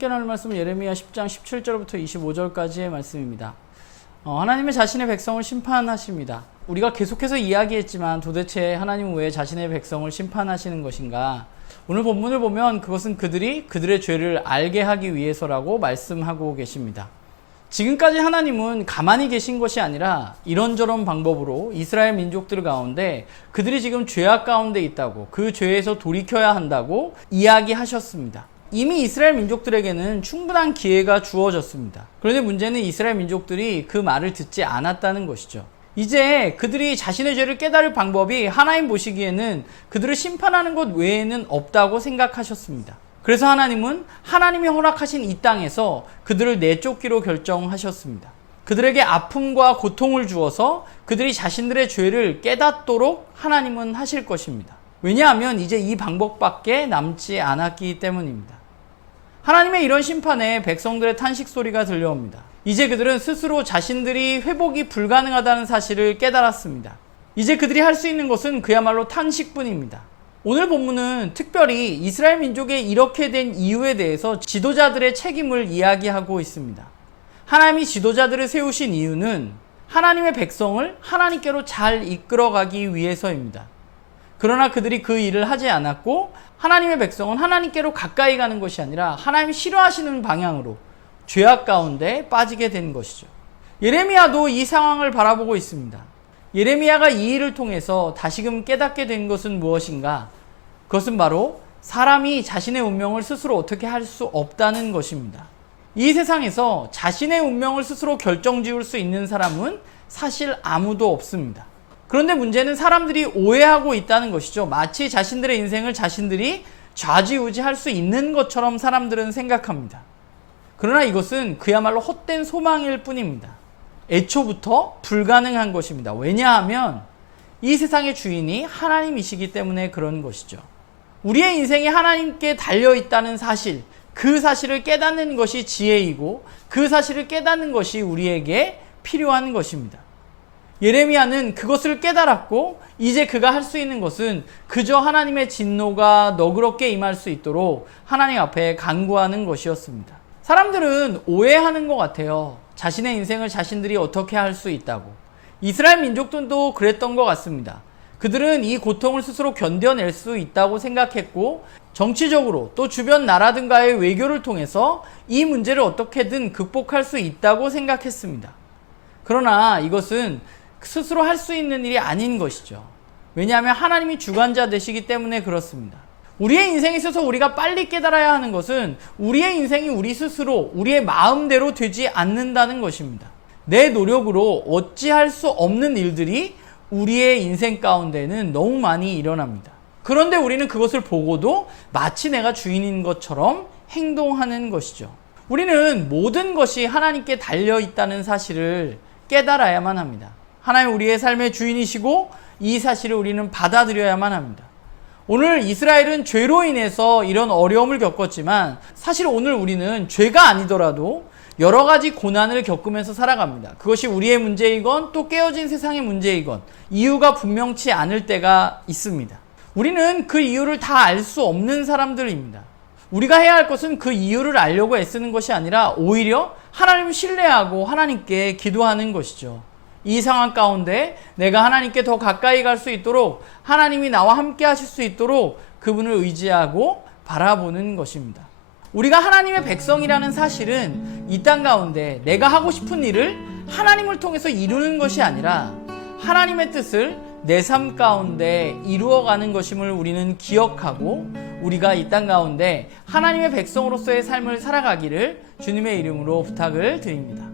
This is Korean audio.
함께 나눌 말씀은 예레미야 10장 17절부터 25절까지의 말씀입니다. 하나님은 자신의 백성을 심판하십니다. 우리가 계속해서 이야기했지만 도대체 하나님은 왜 자신의 백성을 심판하시는 것인가? 오늘 본문을 보면 그것은 그들이 그들의 죄를 알게 하기 위해서라고 말씀하고 계십니다. 지금까지 하나님은 가만히 계신 것이 아니라 이런저런 방법으로 이스라엘 민족들 가운데 그들이 지금 죄악 가운데 있다고, 그 죄에서 돌이켜야 한다고 이야기하셨습니다. 이미 이스라엘 민족들에게는 충분한 기회가 주어졌습니다. 그런데 문제는 이스라엘 민족들이 그 말을 듣지 않았다는 것이죠. 이제 그들이 자신의 죄를 깨달을 방법이 하나님 보시기에는 그들을 심판하는 것 외에는 없다고 생각하셨습니다. 그래서 하나님은 하나님이 허락하신 이 땅에서 그들을 내쫓기로 결정하셨습니다. 그들에게 아픔과 고통을 주어서 그들이 자신들의 죄를 깨닫도록 하나님은 하실 것입니다. 왜냐하면 이제 이 방법밖에 남지 않았기 때문입니다. 하나님의 이런 심판에 백성들의 탄식 소리가 들려옵니다. 이제 그들은 스스로 자신들이 회복이 불가능하다는 사실을 깨달았습니다. 이제 그들이 할 수 있는 것은 그야말로 탄식뿐입니다. 오늘 본문은 특별히 이스라엘 민족의 이렇게 된 이유에 대해서 지도자들의 책임을 이야기하고 있습니다. 하나님이 지도자들을 세우신 이유는 하나님의 백성을 하나님께로 잘 이끌어가기 위해서입니다. 그러나 그들이 그 일을 하지 않았고 하나님의 백성은 하나님께로 가까이 가는 것이 아니라 하나님이 싫어하시는 방향으로 죄악 가운데 빠지게 된 것이죠. 예레미야도 이 상황을 바라보고 있습니다. 예레미야가 이 일을 통해서 다시금 깨닫게 된 것은 무엇인가? 그것은 바로 사람이 자신의 운명을 스스로 어떻게 할 수 없다는 것입니다. 이 세상에서 자신의 운명을 스스로 결정지을 수 있는 사람은 사실 아무도 없습니다. 그런데 문제는 사람들이 오해하고 있다는 것이죠. 마치 자신들의 인생을 자신들이 좌지우지할 수 있는 것처럼 사람들은 생각합니다. 그러나 이것은 그야말로 헛된 소망일 뿐입니다. 애초부터 불가능한 것입니다. 왜냐하면 이 세상의 주인이 하나님이시기 때문에 그런 것이죠. 우리의 인생이 하나님께 달려있다는 사실, 그 사실을 깨닫는 것이 지혜이고 그 사실을 깨닫는 것이 우리에게 필요한 것입니다. 예레미야는 그것을 깨달았고 이제 그가 할 수 있는 것은 그저 하나님의 진노가 너그럽게 임할 수 있도록 하나님 앞에 간구하는 것이었습니다. 사람들은 오해하는 것 같아요. 자신의 인생을 자신들이 어떻게 할 수 있다고. 이스라엘 민족들도 그랬던 것 같습니다. 그들은 이 고통을 스스로 견뎌낼 수 있다고 생각했고 정치적으로 또 주변 나라들과의 외교를 통해서 이 문제를 어떻게든 극복할 수 있다고 생각했습니다. 그러나 이것은 스스로 할 수 있는 일이 아닌 것이죠. 왜냐하면 하나님이 주관자 되시기 때문에 그렇습니다. 우리의 인생에 있어서 우리가 빨리 깨달아야 하는 것은 우리의 인생이 우리 스스로 우리의 마음대로 되지 않는다는 것입니다. 내 노력으로 어찌할 수 없는 일들이 우리의 인생 가운데는 너무 많이 일어납니다. 그런데 우리는 그것을 보고도 마치 내가 주인인 것처럼 행동하는 것이죠. 우리는 모든 것이 하나님께 달려있다는 사실을 깨달아야만 합니다. 하나님 우리의 삶의 주인이시고 이 사실을 우리는 받아들여야만 합니다. 오늘 이스라엘은 죄로 인해서 이런 어려움을 겪었지만 사실 오늘 우리는 죄가 아니더라도 여러 가지 고난을 겪으면서 살아갑니다. 그것이 우리의 문제이건 또 깨어진 세상의 문제이건 이유가 분명치 않을 때가 있습니다. 우리는 그 이유를 다 알 수 없는 사람들입니다. 우리가 해야 할 것은 그 이유를 알려고 애쓰는 것이 아니라 오히려 하나님을 신뢰하고 하나님께 기도하는 것이죠. 이 상황 가운데 내가 하나님께 더 가까이 갈 수 있도록 하나님이 나와 함께 하실 수 있도록 그분을 의지하고 바라보는 것입니다. 우리가 하나님의 백성이라는 사실은 이 땅 가운데 내가 하고 싶은 일을 하나님을 통해서 이루는 것이 아니라 하나님의 뜻을 내 삶 가운데 이루어가는 것임을 우리는 기억하고 우리가 이 땅 가운데 하나님의 백성으로서의 삶을 살아가기를 주님의 이름으로 부탁을 드립니다.